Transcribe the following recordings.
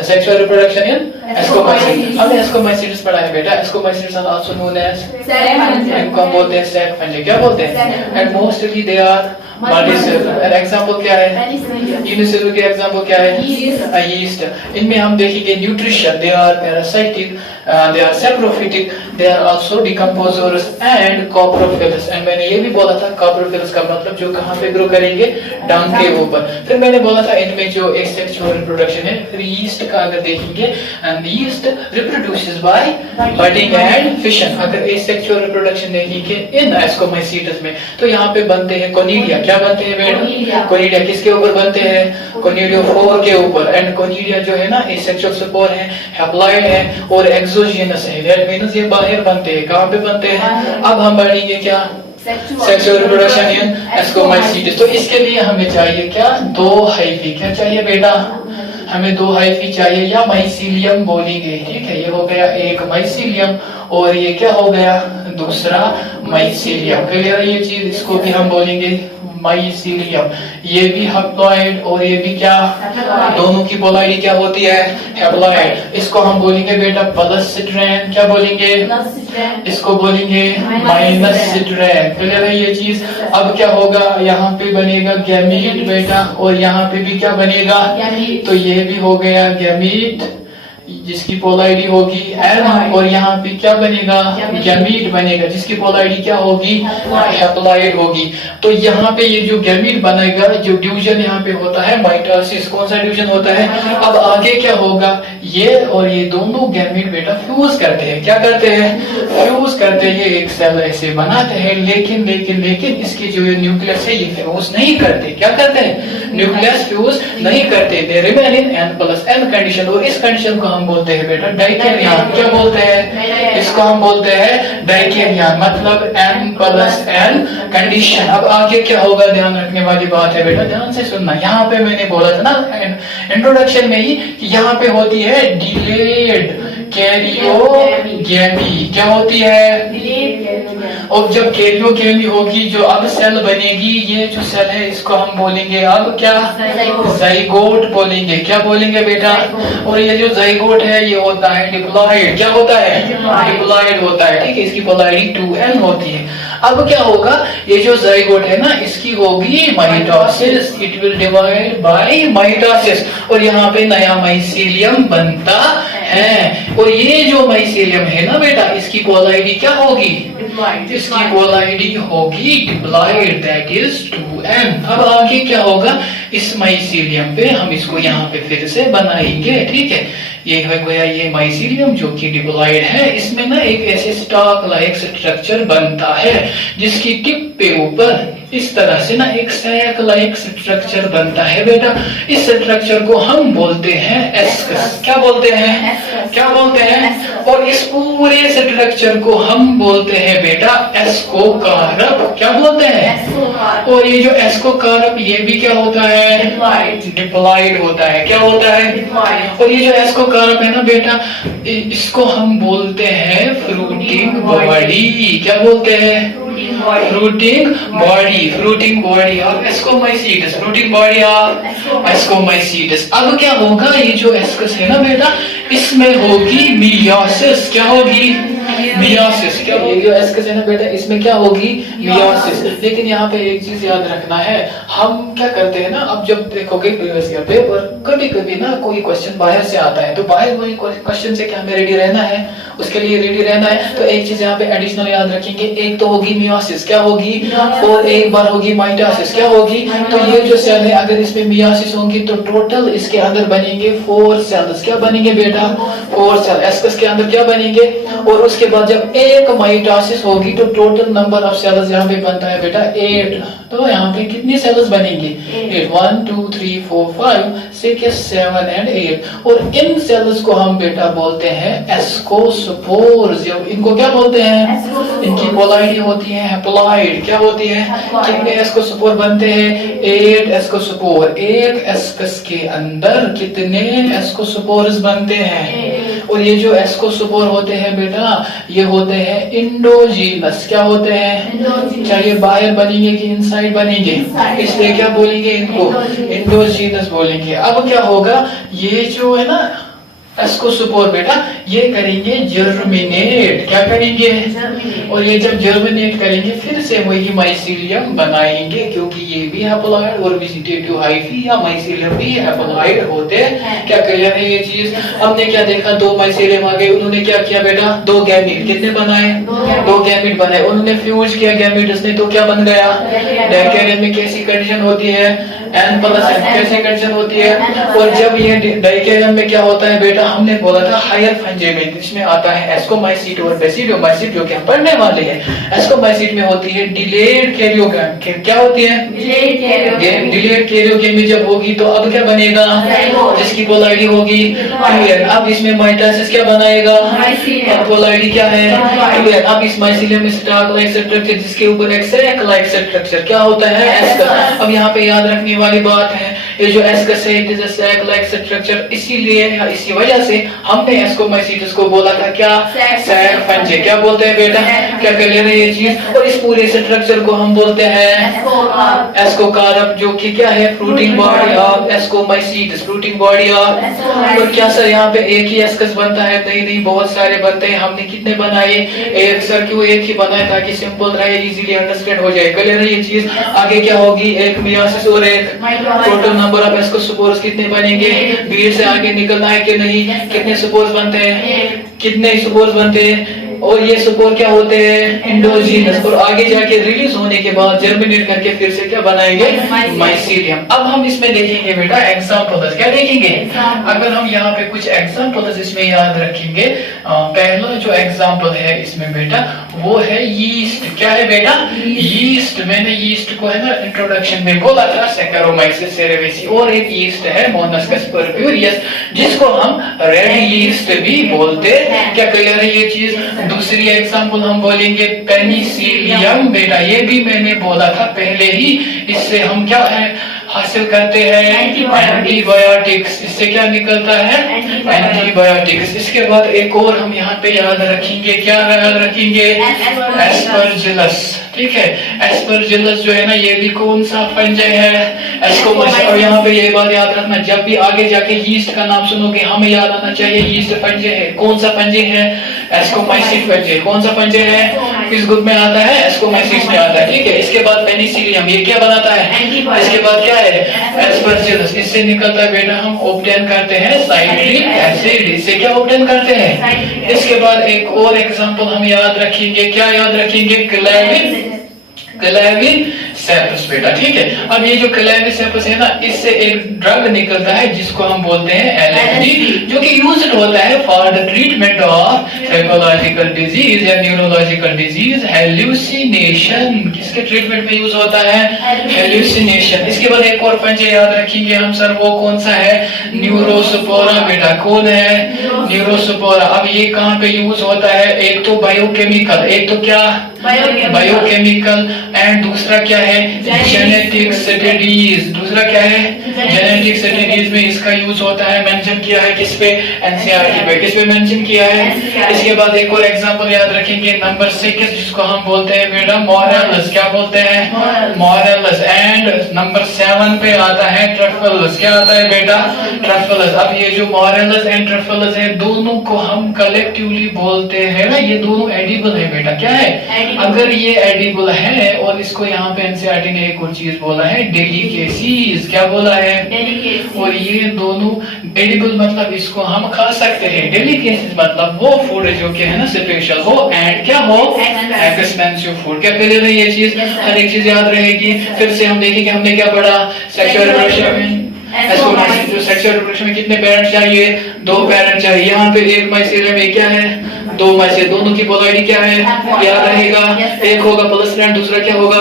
Sexual reproduction in ascomycetes. हमने ascomycetes पढ़ा है बेटा. Ascomycetes are also known as इनको हम बोलते हैं sac fungi. क्या बोलते हैं? And mostly they are multicellular. और example क्या है? Unicellular के example क्या है? Yeast. इनमें हम देखेंगे nutrition. They are parasitic. They are saprophytic. They are also decomposers and coprophilous. And मैंने ये भी बोला था coprophilous का मतलब जो कहाँ पे ग्रो करेंगे? डंग के ऊपर. फिर मैंने बोला था इनमें जो एक सेक्सुअल रिप्रोडक्शन है, फिर यीस्ट का अगर देखेंगे, and yeast reproduces by budding and fission. अगर एसेक्सुअल रिप्रोडक्शन देखेंगे इन एस्कोमाइसीटस में, तो यहाँ पे बनते हैं कोनिडिया. क्या बनते हैं बेटा? कोनिडिया. किसके ऊपर बनते हैं? कोनिडियोफोर के ऊपर. एंड कोनिडिया जो है ना, एसेक्सुअल स्पोर है, हैप्लॉइड है और एक्सोजीनस है. दैट मींस ये बाहर बनते हैं. कहाँ पे बनते हैं? अब हम बढ़ेंगे क्या? Sexual reproduction in ascomycetes. तो इसके लिए हमें चाहिए क्या? 2 हाइफी. क्या चाहिए बेटा? हमें 2 हाइफी चाहिए या माइसीलियम बोलेंगे. ठीक है, ये हो गया एक माइसीलियम और ये क्या हो गया? दूसरा माइसीलियम. क्लियर है ये चीज? इसको भी हम बोलेंगे माइसीलियम. ये भी हैप्लॉइड और ये भी क्या? दोनों की पोलैरिटी क्या होती है? हैप्लॉइड. इसको हम बोलेंगे बेटा प्लस स्ट्रैंड. क्या बोलेंगे? इसको बोलेंगे माइनस स्ट्रैंड. क्लियर है ये चीज? अब क्या होगा? यहाँ पे बनेगा गैमीट बेटा और यहाँ पे भी क्या बनेगा? तो ये भी हो गया गैमीट जिसकी पोलैरिटी होगी एन और यहाँ पे क्या बनेगा? गैमीट बनेगा जिसकी पोलैरिटी क्या होगी? हैप्लॉइड होगी. तो यहाँ पे ये जो गैमीट बनेगा, जो डिवीजन यहाँ पे होता है माइटोसिस. कौन सा डिवीजन होता है? अब आगे क्या होगा? ये और ये दोनों गैमीट बेटा फ्यूज करते हैं. क्या करते हैं? फ्यूज करते हैं. ये एक सेल ऐसे बनाते हैं, लेकिन लेकिन लेकिन इसकी जो न्यूक्लियस है ये फ्यूज नहीं करते. क्या करते हैं? न्यूक्लियस फ्यूज नहीं करते. They remain in n+n condition. और इस कंडीशन को हम बोलते हैं बेटा डाइकैरियन. क्या बोलते हैं? इसको हम बोलते हैं डाइकैरियन, मतलब n+n कंडीशन. अब आगे क्या होगा? ध्यान रखने वाली बात है बेटा, ध्यान से सुनना. यहाँ पे मैंने बोला था ना इंट्रोडक्शन में ही कि यहाँ पे होती है डिलेड कैरियोगेमी. क्या होती है? और जब कैरियोगेमी होगी, जो अब सेल बनेगी, ये जो सेल है इसको हम बोलेंगे अब क्या? जाइगोट बोलेंगे. क्या बोलेंगे बेटा? और ये जो जाइगोट है ये होता है डिप्लॉइड. क्या होता है? डिप्लॉइड होता है. ठीक है, इसकी पोलैरिटी 2n होती है. अब क्या होगा? ये जो जाइगोट है ना, इसकी होगी mitosis. It will divide by mitosis और यहाँ पे नया माइसीलियम बनता है. और ये जो माइसीलियम है ना बेटा, इसकी पोलैरिटी क्या होगी? इसकी पोलैरिटी होगी डिप्लॉइड, दैट इज 2n. अब आगे क्या होगा? इस माइसीलियम पे हम इसको यहाँ पे फिर से बनाएंगे. ठीक है, ये हो गया ये माइसीलियम जो कि डिप्लॉइड है. इसमें ना एक ऐसे स्टॉक लाइक स्ट्रक्चर बनता है जिसकी टिप पे ऊपर इस तरह से ना एक सैक लाइक स्ट्रक्चर बनता है बेटा. इस स्ट्रक्चर को हम बोलते हैं एस्कस. क्या बोलते हैं? क्या बोलते हैं? और इस पूरे स्ट्रक्चर को हम बोलते हैं बेटा एस्कोकार्प. क्या बोलते हैं? और ये जो एस्कोकार्प ये भी क्या होता है? डिप्लॉइड होता है. क्या होता है? और ये जो एस्कोकार्प है ना बेटा, इसको हम बोलते हैं फ्रूटिंग बॉडी. क्या बोलते हैं? Fruiting body. Fruiting body of ascomycetes. Fruiting body of ascomycetes. अब क्या होगा? ये जो एस्कस है ना बेटा, इसमें होगी मियोसिस. क्या होगी? मियोसिस. क्या होगी? जो एस्कस है ना बेटा, इसमें क्या होगी? मियोसिस. लेकिन यहाँ पे एक चीज याद रखना है. हम क्या करते हैं ना, अब जब देखोगे प्रीवियस ईयर पेपर, कभी कभी ना कोई क्वेश्चन बाहर से आता है, तो बाहर वही क्वेश्चन से क्या हमें रेडी रहना है? उसके लिए रेडी रहना है. तो एक चीज यहाँ पे एडिशनल याद रखेंगे. एक तो होगी मियोसिस. क्या होगी? और एक बार होगी माइटोसिस. क्या होगी? तो ये जो सेल है, अगर इसमें मियोसिस होंगी तो टोटल इसके अंदर बनेंगे 4 सेल्स. क्या बनेंगे बेटा? 4 सेल. एस्कस के अंदर क्या बनेंगे? और उसके बाद जब एक माइटोसिस होगी तो टोटल नंबर ऑफ सेल्स यहाँ पे बनता है बेटा 8. तो यहाँ पे कितनी सेल्स बनेंगी? 8. 1 2 3 4 5 6 7 एंड 8. और इन सेल्स को हम बेटा बोलते हैं एस्कोस्पोर्स. इनको क्या बोलते हैं? इनकी पोलैरिटी होती है हैप्लॉइड. क्या होती है? कितने एस्कोस्पोर बनते हैं? 8 एस्कोस्पोर. एक एस्कस के अंदर कितने एस्कोस्पोर्स बनते हैं? और और ये जो एस्कोस्पोर होते हैं बेटा, ये होते हैं इंडोजीनस। क्या होते हैं? चाहे बाहर बनेंगे कि इनसाइड बनेंगे, इसलिए क्या बोलेंगे इनको? इंडोजीनस बोलेंगे। अब क्या होगा, ये जो है ना एस्कोस्पोर बेटा, ये करेंगे जर्मिनेट। क्या करेंगे? और ये जब जर्मिनेट करेंगे फिर से वही माइसीलियम बनाएंगे, क्योंकि ये भी हैप्लॉइड और वेजिटेटिव हाइफी या माइसीलियम भी हैप्लॉइड होते हैं। क्या क्लियर है ये चीज? हमने क्या देखा, दो माइसीलियम आ गए, उन्होंने क्या किया बेटा? दो गैमीट। कितने बनाए? दो गैमीट बनाए। उन्होंने फ्यूज किया गैमीट्स ने, तो क्या बन गया? डाइकेरियम में कैसी कंडीशन होती है? N+N। कैसी कंडीशन होती है? और जब ये डाइकेरियम में क्या होता है बेटा, हमने बोला था हायर फंजे में, इसमें आता है एस्कोमाइसीट और बेसिडोमाइसीट, जो कि हम पढ़ने वाले हैं। एस्कोमाइसीट में होती है डिलेड कैरियोगेम। क्या होती है? डिलेड कैरियोगेमी जब होगी तो अब क्या बनेगा? जिसकी पोलैरिटी होगी क्लियर। अब इसमें माइटोसिस क्या बनाएगा? अब पोलैरिटी क्या है? क्लियर। अब इस माइसीलियम में स्टार्क लाइक स्ट्रक्चर, जिसके ऊपर एक सैक लाइक स्ट्रक्चर क्या होता है? एस्कस। अब यहाँ पे याद रखने वाली बात है, ये जो एस्कस है it is a sac like structure, इसीलिए या इसी वजह से हमने एस्कोमाइसीट्स को बोला था क्या? Sac fungi. क्या बोलते हैं बेटा? क्या क्लियर है ये चीज? और इस पूरे स्ट्रक्चर को हम बोलते हैं एस्कोकार्प, जो कि क्या है? Fruiting body of ascomycetes, fruiting body of. और क्या सर यहाँ पे एक ही एस्कस बनता है? नहीं नहीं, बहुत सारे बनते हैं। हमने कितने बनाए? एक। सर क्यों एक ही बनाया? ताकि सिंपल रहे, इजीली अंडरस्टैंड हो जाए। क्लियर है ये चीज? आगे क्या होगी? एक मियोसिस और एक टोटल नंबर ऑफ एस्कोस्पोर्स कितने बनेंगे? भीड़ से आगे निकलना है कि नहीं? कितने स्पोर्स बनते हैं? कितने स्पोर्स बनते हैं? और ये स्पोर क्या होते हैं? इंडोजीनस। और आगे जाके रिलीज होने के बाद जर्मिनेट करके फिर से क्या बनाएंगे? माइसीलियम। अब हम इसमें देखेंगे बेटा एग्जाम्पल्स। क्या देखेंगे? अगर हम यहाँ पे कुछ एग्जाम्पल्स इसमें याद रखेंगे, पहला जो एग्जाम्पल है इसमें बेटा वो है यीस्ट। क्या है बेटा? यीस्ट। मैंने यीस्ट को है ना इंट्रोडक्शन में बोला था, सैकरोमाइसिस सेरेवेसी। और एक यीस्ट है मोनस्कस परफ्यूरियस, जिसको हम रेड यीस्ट भी बोलते हैं। क्या क्लियर है ये चीज? दूसरी एग्जांपल हम बोलेंगे पेनिसिलियम। बेटा ये भी मैंने बोला था पहले ही, इससे हम क्या है हासिल करते हैं? एंटीबायोटिक्स। इससे क्या निकलता है? एंटीबायोटिक्स। इसके बाद एक और हम यहाँ पे याद रखेंगे, क्या याद रखेंगे? एस्परजिलस। ठीक है, एस्परजिलस जो है ना, ये भी कौन सा फंजे है? एस्कोमाइसिस। और यहाँ पे ये बात याद रखना, जब भी आगे जाके यीस्ट का नाम सुनोगे हमें याद आना चाहिए यीस्ट फंजे है। कौन सा फंजे है? एस्कोमाइसिस फंजे। कौन सा फंजे है? किस ग्रुप में आता है? एस्कोमाइसिस में आता है। ठीक है, इसके बाद पेनिसिलियम, ये क्या बनाता है? इसके बाद क्या है? एस्परजिलस। इससे निकलता है बेटा हम ऑब्टेन करते हैं साइट्रिक एसिड। इससे क्या ऑब्टेन करते हैं? इसके बाद एक और एग्जांपल हम याद रखेंगे, क्या याद रखेंगे? क्लेविसेपस बेटा। ठीक है, अब ये जो क्लेविसेपस है ना, इससे एक ड्रग निकलता है जिसको हम बोलते हैं एलएसडी, जो कि यूज्ड होता है for the treatment of psychological disease या न्यूरोलॉजिकल डिजीज, हेल्यूसिनेशन। किसके ट्रीटमेंट में यूज होता है? हेल्यूसिनेशन। इसके बाद एक और फंजे याद रखेंगे हम सर, वो कौन सा है? न्यूरोस्पोरा बेटा। कौन है? न्यूरोस्पोरा। अब ये कहाँ पे यूज होता है? एक तो बायोकेमिकल, एक तो क्या? बायोकेमिकल, एंड दूसरा क्या है? Genetic studies. दूसरा क्या है? जेनेटिक स्टडीज में इसका यूज होता है। मेंशन किया है किस पे? एनसीईआरटी पे। किस पे मेंशन किया है? इसके बाद एक और एग्जांपल याद रखेंगे, नंबर 6, जिसको हम बोलते हैं बेटा मोरेलस। क्या बोलते हैं? मोरेलस। एंड नंबर 7 पे आता है ट्रफलस। क्या आता है बेटा? ट्रफलस। अब ये जो मोरेलस एंड ट्रफलस है, दोनों को हम कलेक्टिवली बोलते हैं ना, ये दोनों एडिबल है बेटा। क्या है? अगर ये एडिबल है, और इसको यहाँ पे एनसीईआरटी ने एक और चीज बोला है, डेलिकेसीज। क्या बोला है? और ये दोनों एडिबल मतलब इसको हम खा सकते हैं, डेलिकेसीज मतलब वो फूड जो कि है ना स्पेशल हो, एंड क्या हो? Expensive food. क्या क्लियर है ये चीज? हर एक चीज याद रहेगी। फिर से हम देखेंगे हमने क्या पढ़ा सेक्सुअल रिप्रोडक्शन में। जो सेक्सुअल रिप्रोडक्शन में कितने पेरेंट्स चाहिए? 2 पेरेंट्स चाहिए। यहाँ पे एक माइसीलियम में क्या है? 2 माइसीलियम। दोनों की पोलैरिटी क्या है? याद रहेगा, एक होगा प्लस फ्रेंड, दूसरा क्या होगा?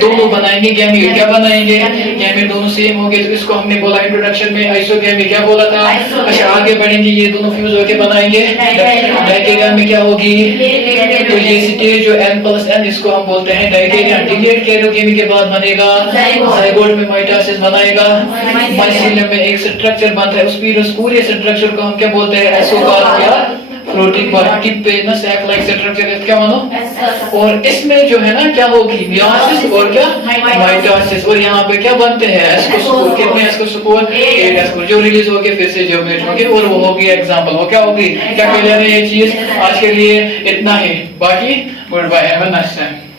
दोनों बनाएंगे गैमीट। क्या बनाएंगे? गैमीट। दोनों सेम हो गए, तो इसको हमने बोला इंट्रोडक्शन में आइसोगैमी। क्या बोला था? अच्छा, आगे बढ़ेंगे, ये दोनों फ्यूज होके बनाएंगे डाइकेरियम में क्या होगी? तो ये स्टेज जो N+N, इसको हम बोलते हैं डाइकेरियम। डिलेड कैरियोगेमी के बाद बनेगा जाइगोट में माइटोसिस बनाएगा, माइसीलियम में एक स्ट्रक्चर बनता है, उस पूरे स्ट्रक्चर को हम क्या बोलते हैं? एस्कोकार्प या प्रोटीन बाकी पे ना सैक लाइक स्ट्रक्चर क्या मानो। और इसमें जो है ना क्या होगी, मियोसिस और क्या माइटोसिस। और यहाँ पे क्या बनते हैं, एस्कोस्पोर। कितने एस्कोस्पोर, 8 एस्कोस्पोर जो रिलीज होके फिर से ज्योमेट होंगे और वो होगी एग्जांपल। वो क्या होगी, क्या क्लियर है ये चीज। आज के लिए इतना ही, बाकी goodbye, have a nice time.